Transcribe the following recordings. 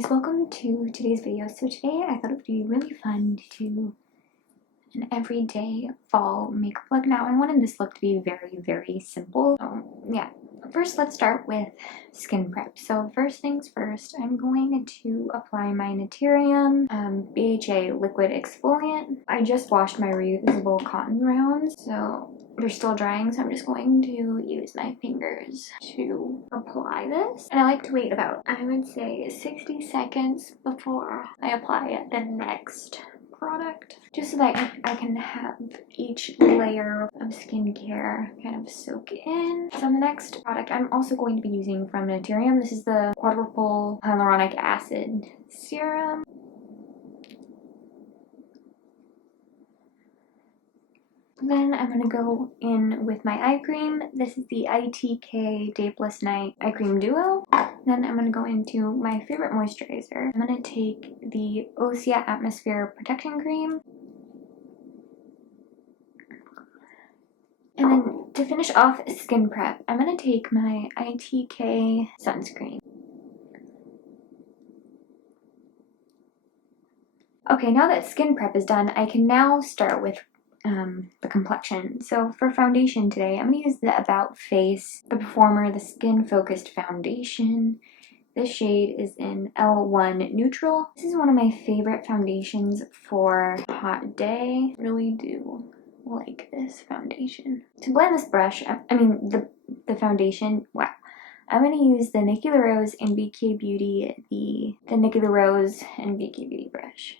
Guys, welcome to today's video. So today I thought it would be really fun to do an everyday fall makeup look. Now I wanted this look to be very simple. So yeah, first let's start with skin prep. So first things first, I'm going to apply my Naturism BHA liquid exfoliant. I just washed my reusable cotton rounds, so they're still drying, so I'm just going to use my fingers to apply this. And I like to wait about, I would say, 60 seconds before I apply the next product, just so that I can have each layer of skincare kind of soak in. So the next product I'm also going to be using from Naturism, this is the Quadruple Hyaluronic Acid Serum. Then I'm going to go in with my eye cream. This is the ITK Day Plus Night Eye Cream Duo. Then I'm going to go into my favorite moisturizer. I'm going to take the Osea Atmosphere Protection Cream. And then to finish off skin prep, I'm going to take my ITK sunscreen. Okay, now that skin prep is done, I can now start with the complexion. So for foundation today, I'm going to use the About Face, the Performer, the Skin Focused Foundation. This shade is in L1 Neutral. This is one of my favorite foundations for a hot day. I really do like this foundation. To blend this brush, the foundation, wow. I'm going to use the Nikki LaRose and BK Beauty, the Nikki LaRose and BK Beauty brush.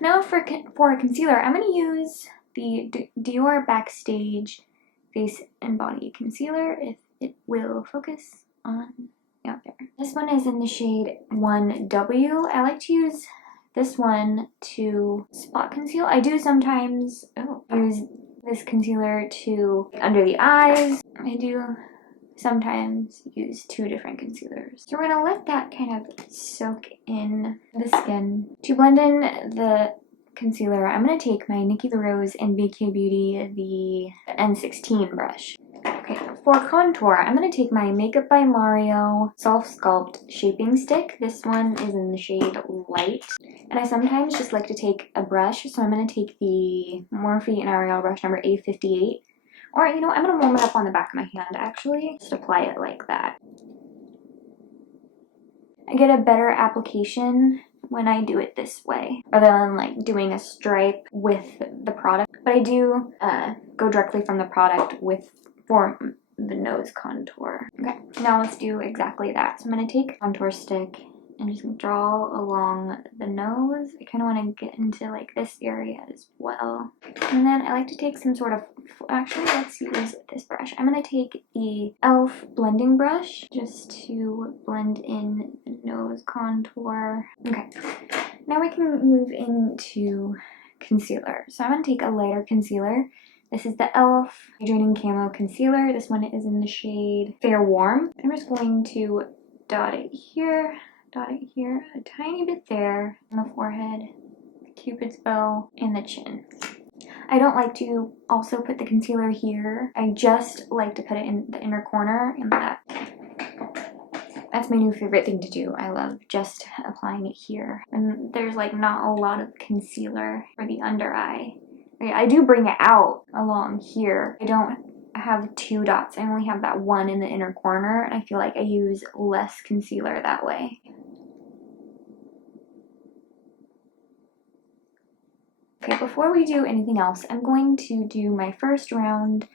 Now for a concealer, I'm going to use the Dior Backstage Face and Body Concealer, if it will focus on out there. This one is in the shade 1W. I like to use this one to spot conceal. I do sometimes use this concealer to under the eyes. I do sometimes use two different concealers. So we're going to let that kind of soak in the skin. To blend in the concealer, I'm going to take my Nikki LaRose and BK Beauty, the N16 brush. Okay, for contour, I'm going to take my Makeup by Mario Soft Sculpt Shaping Stick. This one is in the shade Light. And I sometimes just like to take a brush, so I'm going to take the Morphe and L'Oreal brush number A58. Or, you know, I'm going to warm it up on the back of my hand, actually. Just apply it like that. I get a better application when I do it this way, rather than like doing a stripe with the product. But I do go directly from the product for the nose contour. Okay, now let's do exactly that. So I'm going to take a contour stick and just draw along the nose. I kind of want to get into like this area as well. And then I like to take some sort of, actually let's use this brush. I'm going to take the e.l.f. blending brush just to blend in the nose contour. Okay, now we can move into concealer. So I'm going to take a lighter concealer. This is the e.l.f. Hydrating Camo Concealer. This one is in the shade Fair Warm. I'm just going to dot it here, a tiny bit there, on the forehead, the cupid's bow, and the chin. I don't like to also put the concealer here. I just like to put it in the inner corner, and that's my new favorite thing to do. I love just applying it here. And there's like not a lot of concealer for the under eye. I do bring it out along here. I don't have two dots. I only have that one in the inner corner, and I feel like I use less concealer that way. Okay, before we do anything else, I'm going to do my first round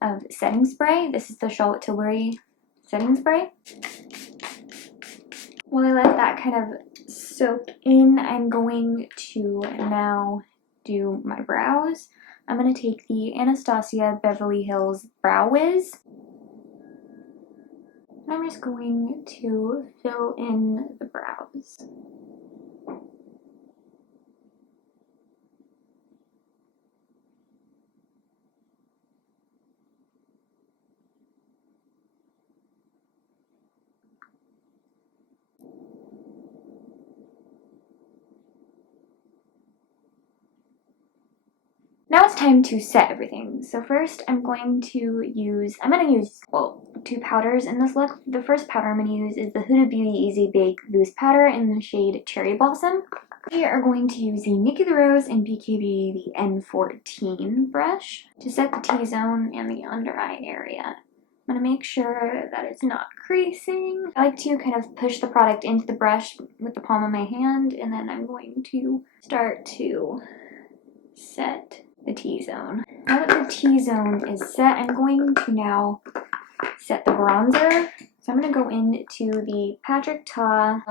of setting spray. This is the Charlotte Tilbury setting spray. While I let that kind of soak in, I'm going to now do my brows. I'm going to take the Anastasia Beverly Hills Brow Wiz. And I'm just going to fill in the brows. Now it's time to set everything. So first I'm going to use, well, 2 powders in this look. The first powder I'm going to use is the Huda Beauty Easy Bake Loose Powder in the shade Cherry Blossom. We are going to use the Nikki the Rose and BKB the N14 brush to set the T-zone and the under eye area. I'm going to make sure that it's not creasing. I like to kind of push the product into the brush with the palm of my hand, and then I'm going to start to set the T-zone. Now that the T-zone is set, I'm going to now set the bronzer. So I'm going to go into the Patrick Ta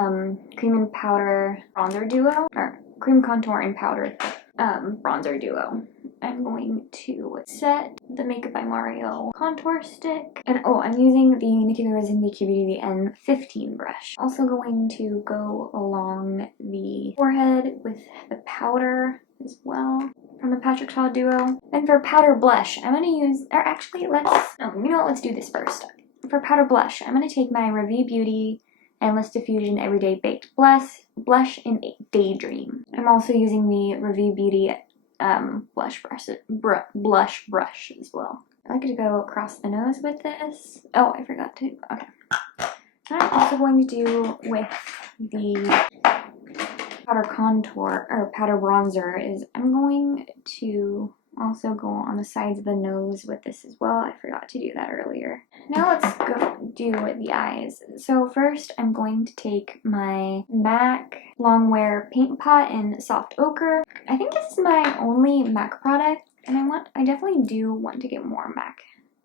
Cream and Powder Bronzer Duo, or Cream Contour and Powder Bronzer Duo. I'm going to set the Makeup by Mario contour stick. And oh, I'm using the Nikki the Rose and BKB the N15 brush. Also going to go along the forehead with the powder as well from the Patrick Ta Duo. And for powder blush, I'm going to use, or actually let's do this first. For powder blush, I'm going to take my Ravie Beauty Endless Diffusion Everyday Baked Blush in Daydream. I'm also using the Ravie Beauty blush brush as well. I like to go across the nose with this. Oh, I forgot to, okay. And I'm also going to do with the powder contour, or powder bronzer, is I'm going to also go on the sides of the nose with this as well. I forgot to do that earlier. Now let's go do the eyes. So first I'm going to take my MAC Longwear Paint Pot in Soft Ochre. I think this is my only MAC product, and I definitely do want to get more MAC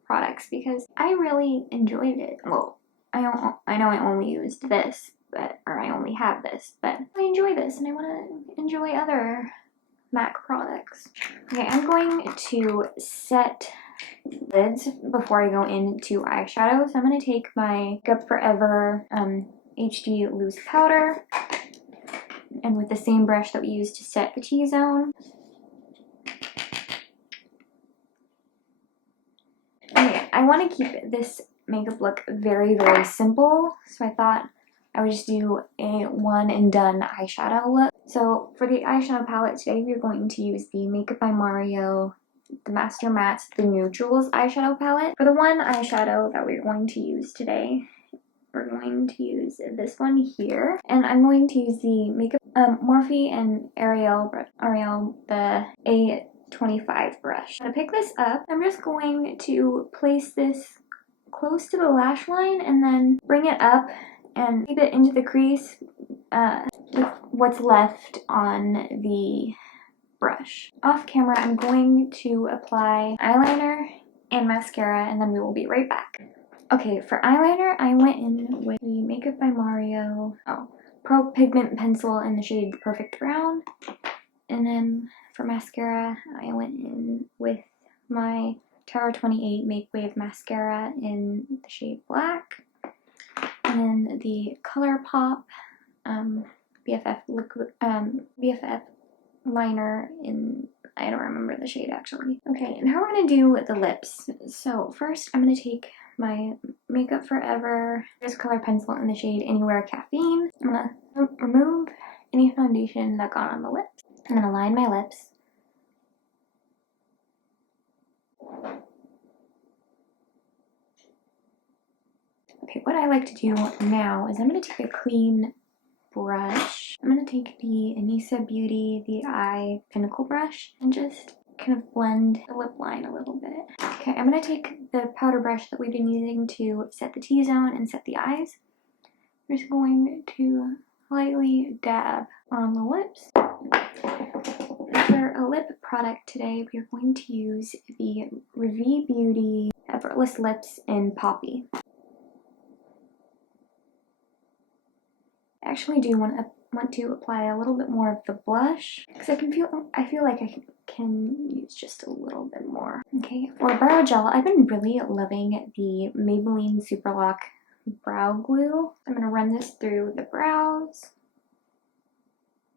products because I really enjoyed it. Well, I know I only used this, or I only have this, but I enjoy this and I want to enjoy other MAC products. Okay, I'm going to set lids before I go into eyeshadow. So I'm going to take my Makeup Forever HD Loose Powder, and with the same brush that we used to set the T-zone. Okay, I want to keep this makeup look very, very simple, so I thought I would just do a one and done eyeshadow look. So for the eyeshadow palette today, we're going to use the Makeup by Mario, the Master Mattes, the Neutrals eyeshadow palette. For the one eyeshadow that we're going to use today, we're going to use this one here. And I'm going to use the Makeup Morphe and Ariel the A25 brush. To pick this up, I'm just going to place this close to the lash line and then bring it up and keep it into the crease with what's left on the brush. Off camera, I'm going to apply eyeliner and mascara, and then we will be right back. Okay, for eyeliner, I went in with the Makeup by Mario Pro Pigment Pencil in the shade Perfect Brown. And then for mascara, I went in with my Tower 28 Make Wave Mascara in the shade Black. And then the ColourPop BFF liner in, I don't remember the shade actually. Okay, now we're going to do the lips. So first I'm going to take my Makeup Forever color pencil in the shade Anywhere Caffeine. I'm going to remove any foundation that got on the lips. I'm going to line my lips. Okay, what I like to do now is I'm going to take a clean brush. I'm going to take the Anastasia Beauty, the Eye Pinnacle brush, and just kind of blend the lip line a little bit. Okay, I'm going to take the powder brush that we've been using to set the T-zone and set the eyes. I'm just going to lightly dab on the lips. For a lip product today, we are going to use the Ravie Beauty Effortless Lips in Poppy. I actually do want to apply a little bit more of the blush because I feel like I can use just a little bit more. Okay, for brow gel, I've been really loving the Maybelline Superlock Brow Glue. I'm going to run this through the brows.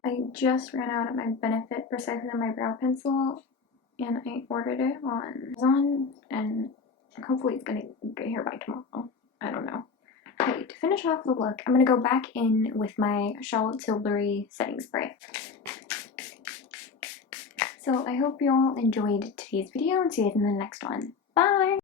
I just ran out of my Benefit Precisely My Brow Pencil, and I ordered it on Amazon, and hopefully it's going to get here by tomorrow. I don't know. Okay, to finish off the look, I'm going to go back in with my Charlotte Tilbury setting spray. So I hope you all enjoyed today's video and see you in the next one. Bye!